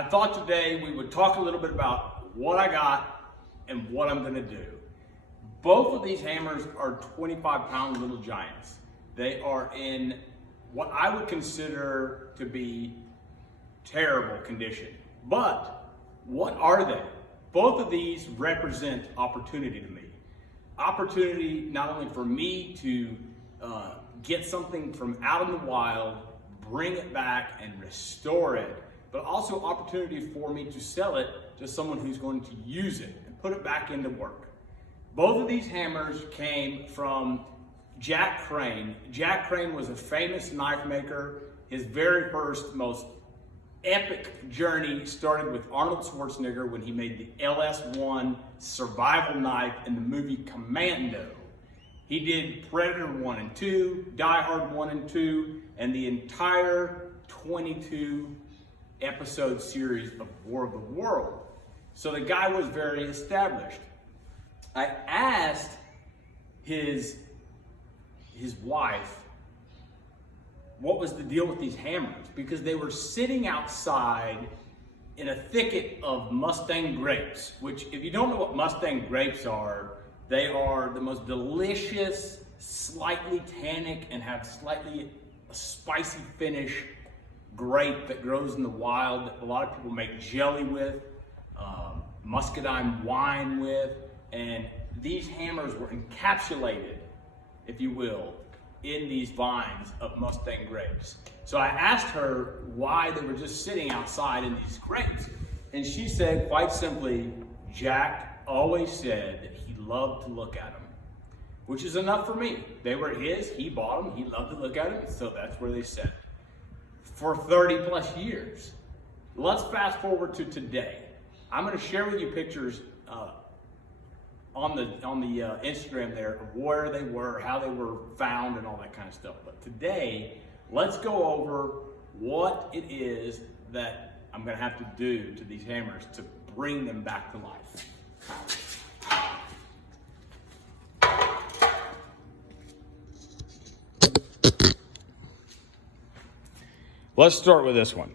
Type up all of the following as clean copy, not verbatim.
I thought today we would talk a little bit about what I got and what I'm gonna do. Both of these hammers are 25-pound little giants. They are in what I would consider to be terrible condition. But what are they? Both of these represent opportunity to me. Opportunity not only for me to get something from out in the wild, bring it back and restore it, but also opportunity for me to sell it to someone who's going to use it and put it back into work. Both of these hammers came from Jack Crane. Jack Crane was a famous knife maker. His very first, most epic journey started with Arnold Schwarzenegger when he made the LS-1 survival knife in the movie Commando. He did Predator 1 and 2, Die Hard 1 and 2, and the entire 22 episode series of War of the World. So the guy was very established. I asked his wife what was the deal with these hammers, because they were sitting outside in a thicket of Mustang grapes, which, if you don't know what Mustang grapes are, they are the most delicious, slightly tannic and have slightly spicy finish grape that grows in the wild that a lot of people make jelly with, muscadine wine with, and these hammers were encapsulated, if you will, in these vines of Mustang grapes. So I asked her why they were just sitting outside in these grapes. And she said, quite simply, Jack always said that he loved to look at them, which is enough for me. They were his, he bought them, he loved to look at them, so that's where they sat for 30 plus years. Let's fast forward to today. I'm gonna share with you pictures on the Instagram there of where they were, how they were found, and all that kind of stuff. But today, let's go over what it is that I'm gonna have to do to these hammers to bring them back to life. Let's start with this one.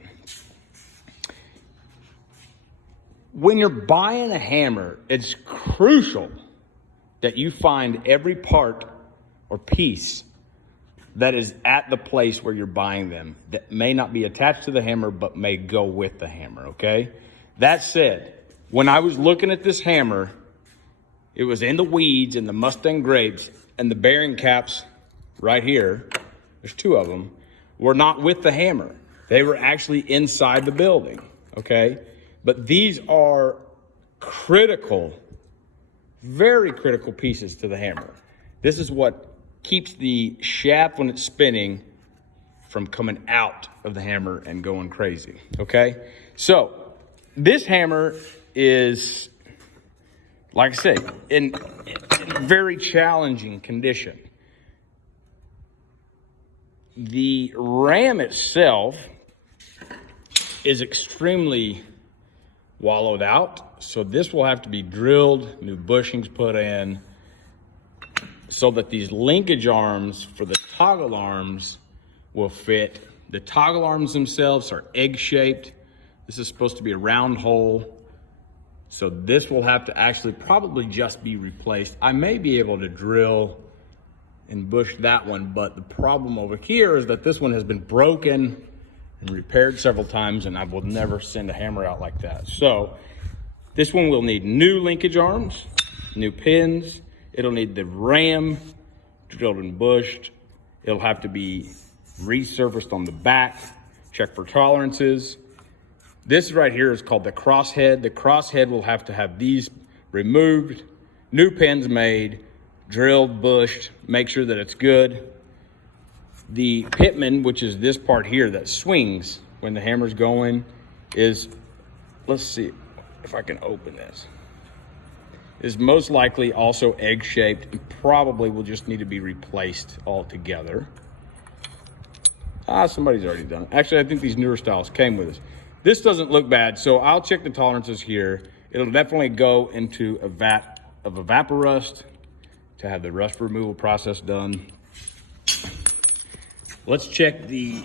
When you're buying a hammer, it's crucial that you find every part or piece that is at the place where you're buying them that may not be attached to the hammer but may go with the hammer, okay? That said, when I was looking at this hammer, it was in the weeds in the Mustang grapes, and the bearing caps right here, there's two of them, were not with the hammer. They were actually inside the building, okay? But these are critical, very critical pieces to the hammer. This is what keeps the shaft when it's spinning from coming out of the hammer and going crazy, okay? So this hammer is, like I say, in very challenging condition. The ram itself is extremely wallowed out, so this will have to be drilled, new bushings put in, so that these linkage arms for the toggle arms will fit. The toggle arms themselves are egg-shaped. This is supposed to be a round hole, so this will have to actually probably just be replaced. I may be able to drill and bush that one, but the problem over here is that this one has been broken and repaired several times, and I will never send a hammer out like that. So this one will need new linkage arms, new pins. It'll need the ram drilled and bushed. It'll have to be resurfaced on the back, check for tolerances. This right here is called the crosshead. The crosshead will have to have these removed, new pins made, drilled, bushed, make sure that it's good. The pitman, which is this part here that swings when the hammer's going, is, let's see if I can open this, is most likely also egg-shaped and probably will just need to be replaced altogether. Somebody's already done it. Actually, I think these newer styles came with us. This doesn't look bad, so I'll check the tolerances here. It'll definitely go into a vat of evaporust to have the rust removal process done. Let's check the,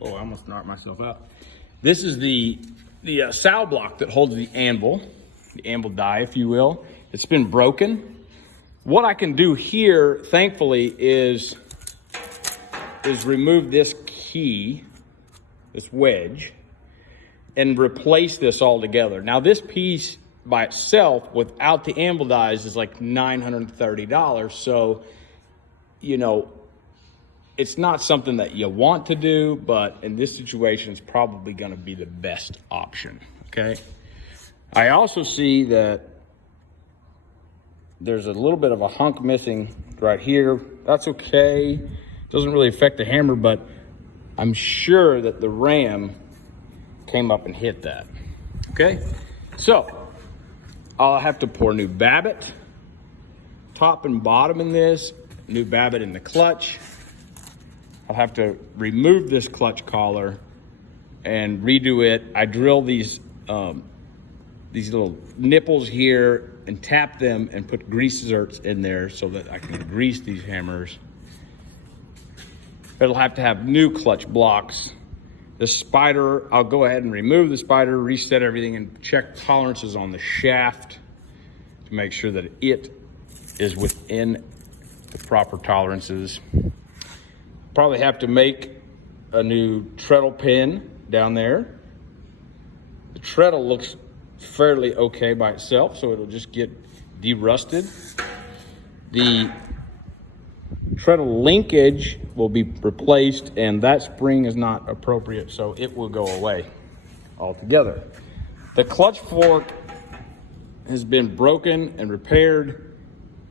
oh, I almost knocked myself out. This is the sow block that holds the anvil die, if you will. It's been broken. What I can do here, thankfully, is remove this key, this wedge, and replace this all together. Now, this piece by itself, without the anvil dies, is like $930. So, you know, it's not something that you want to do, but in this situation, it's probably going to be the best option, okay? I also see that there's a little bit of a hunk missing right here. That's okay. Doesn't really affect the hammer, but I'm sure that the ram came up and hit that, okay? So, I'll have to pour new Babbitt, top and bottom in this, new Babbitt in the clutch. I'll have to remove this clutch collar and redo it. I drill these little nipples here and tap them and put grease zerks in there so that I can grease these hammers. It'll have to have new clutch blocks. The spider, I'll go ahead and remove the spider, reset everything, and check tolerances on the shaft to make sure that it is within the proper tolerances. Probably have to make a new treadle pin down there. The treadle looks fairly okay by itself, so it'll just get de-rusted. The treadle linkage will be replaced, and that spring is not appropriate, so it will go away altogether. The clutch fork has been broken and repaired.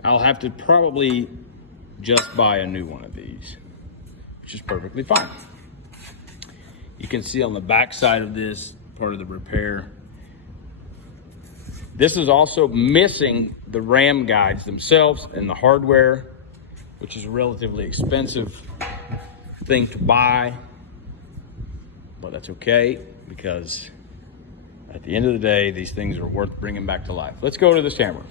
I'll have to probably just buy a new one of these, which is perfectly fine. You can see on the back side of this, part of the repair. This is also missing the ram guides themselves and the hardware, which is a relatively expensive thing to buy, but that's okay because at the end of the day, these things are worth bringing back to life. Let's go to this hammer.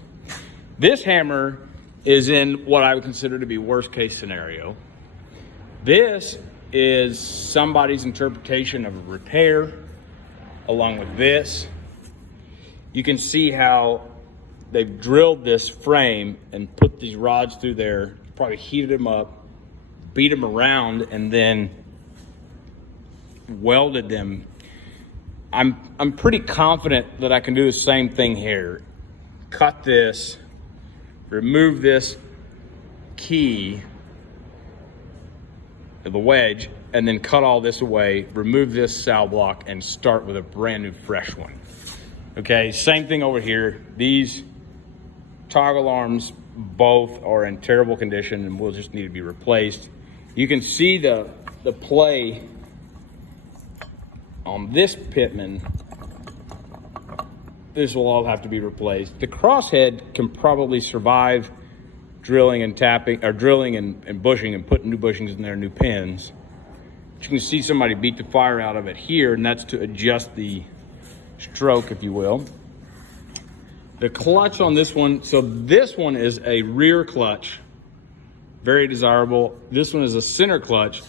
This hammer is in what I would consider to be worst case scenario. This is somebody's interpretation of a repair along with this. You can see how they've drilled this frame and put these rods through there, probably heated them up, beat them around, and then welded them. I'm pretty confident that I can do the same thing here. Cut this, remove this key, the wedge, and then cut all this away, remove this sow block, and start with a brand new fresh one. Okay, same thing over here. These toggle arms both are in terrible condition and will just need to be replaced. You can see the play on this pitman. This will all have to be replaced. The crosshead can probably survive drilling and tapping, or drilling and bushing and putting new bushings in there, new pins. But you can see somebody beat the fire out of it here, and that's to adjust the stroke, if you will. The clutch on this one, so this one is a rear clutch, very desirable. This one is a center clutch,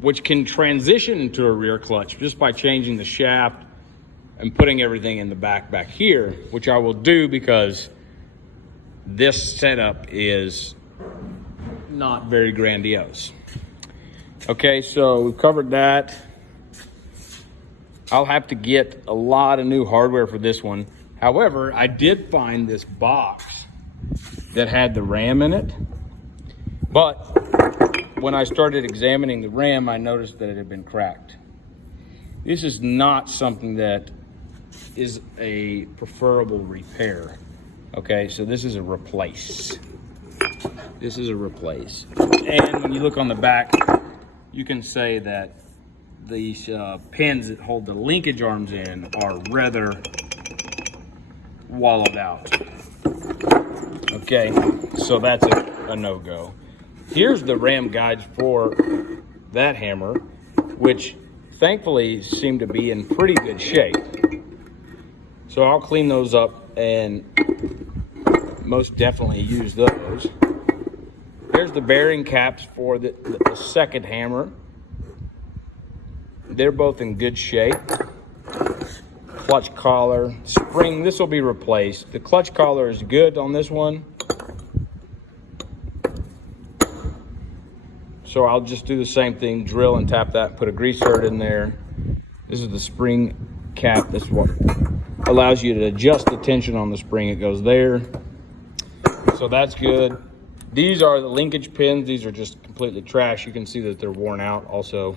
which can transition into a rear clutch just by changing the shaft and putting everything in the back here, which I will do because this setup is not very grandiose. Okay, so we've covered that. I'll have to get a lot of new hardware for this one. However, I did find this box that had the RAM in it, but when I started examining the RAM, I noticed that it had been cracked. This is not something that is a preferable repair. Okay, so this is a replace. This is a replace. And when you look on the back, you can say that these pins that hold the linkage arms in are rather wallowed out. Okay, so that's a no-go. Here's the ram guides for that hammer, which thankfully seem to be in pretty good shape. So I'll clean those up and most definitely use those. Here's the bearing caps for the second hammer. They're both in good shape. Clutch collar, spring, this will be replaced. The clutch collar is good on this one. So I'll just do the same thing, drill and tap that, put a grease hurt in there. This is the spring cap. This is what allows you to adjust the tension on the spring. It goes there. So that's good. These are the linkage pins. These are just completely trash. You can see that they're worn out also.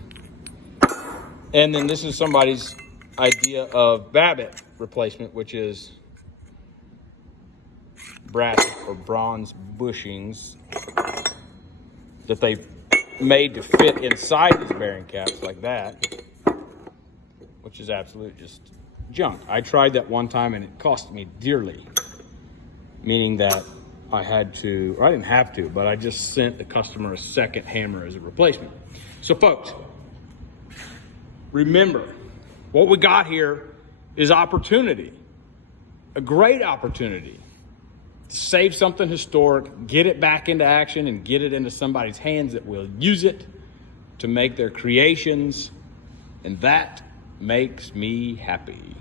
And then this is somebody's idea of Babbitt replacement, which is brass or bronze bushings that they made to fit inside these bearing caps like that, which is absolute just junk. I tried that one time and it cost me dearly, meaning that I had to, or I didn't have to, but I just sent the customer a second hammer as a replacement. So folks, remember, what we got here is opportunity, a great opportunity to save something historic, get it back into action, and get it into somebody's hands that will use it to make their creations, and that makes me happy.